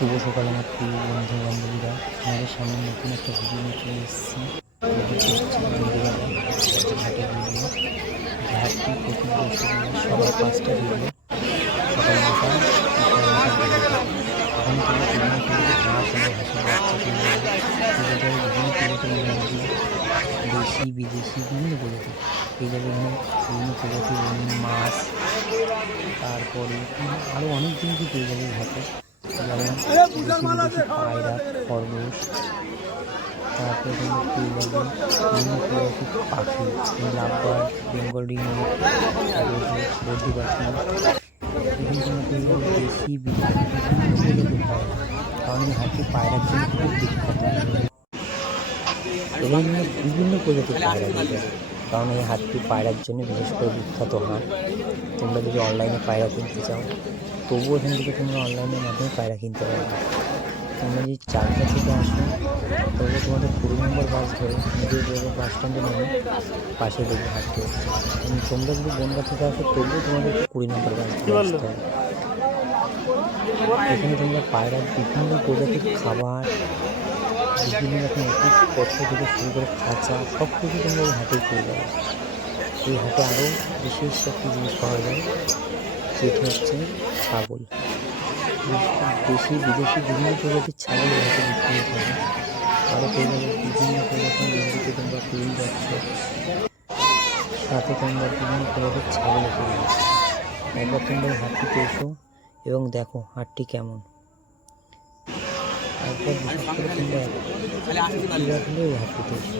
শুভ সকাল আমার প্রিয় বন্ধু বান্ধবীরা, আমাদের সামনে নতুন একটা ভিডিও নিয়ে চলে এসেছি। ঘাটের ভিডিও। ঘাটটি প্রতি বৃহস্পতিবার সকাল 5টা ভিডিও, সকাল 9টা বিকাল 9টা ভিডিও। এখানে তোমরা বিভিন্ন প্রজাতির হাঁস এবং হাঁসের বাচ্চা কিনে নেবে। বিভিন্ন প্রজাতির মুরগি, দেশি বিদেশি বিভিন্ন প্রজাতি পেয়ে যাবে। এখানে বিভিন্ন প্রজাতির রঙিন মাছ, তারপরে আরও অনেক জিনিসই পেয়ে যাবে ঘাটে, যেমন দেশি বিদেশি পায়রা, খরগোশ। তারপরে তোমরা পেয়ে যাবে বিভিন্ন প্রজাতির পাখি, লাভবার্ড, বেঙ্গল রিংনেট, বদ্রি পাখি। এখানে তোমরা পেয়ে যাবে দেশি বিদেশি বিভিন্ন প্রজাতির পায়রা, কারণ এই হাটটি পায়রার জন্য খুব বিখ্যাত। এখানে বিভিন্ন প্রজাতির পায়রা পেয়ে যাবে, কারণ এই হাটটি পায়রার জন্য বিশেষ করে বিখ্যাত হাট। তোমরা যদি অনলাইনে পায়রা কিনতে চাও, তবুও এখান থেকে তোমরা অনলাইনের মাধ্যমে পায়রা কিনতে পারবে। তোমরা যদি চাকদা থেকে আসো, তবে তোমাদের 20 নম্বর বাস ধরে নিজের বাস স্ট্যান্ডে নেমে পাশে দেখবে হাঁটতে হচ্ছে। তোমরা যদি বনগা থেকে আসো, তবুও তোমাদের 20 নম্বর বাস ধরে আসতে হবে। এখানে তোমরা পায়রার বিভিন্ন প্রজাতির খাবার, বিভিন্ন রকম ওষুধপত্র থেকে শুরু করে খাঁচা, সব কিছু তোমরা এই হাটেই পেয়ে যাবে। এই হাটে আরও বিশেষ একটি জিনিস পাওয়া যায়, যেটি হচ্ছে ছাগল। দেশি বিদেশি বিভিন্ন প্রজাতির ছাগল এই হাটে বিক্রি হতে হবে। আরও পেয়ে যাবে বিভিন্ন প্রজাতির মুরগিতে তোমরা পেয়েই যাচ্ছ, সাথে তোমরা বিভিন্ন প্রজাতির ছাগলও পেয়ে যাচ্ছ। একবার তোমরা এই হাটটিতে এসো এবং দেখো হাটটি কেমন। একবার বিশেষ করে তোমরা এই হাটটিতে এসো।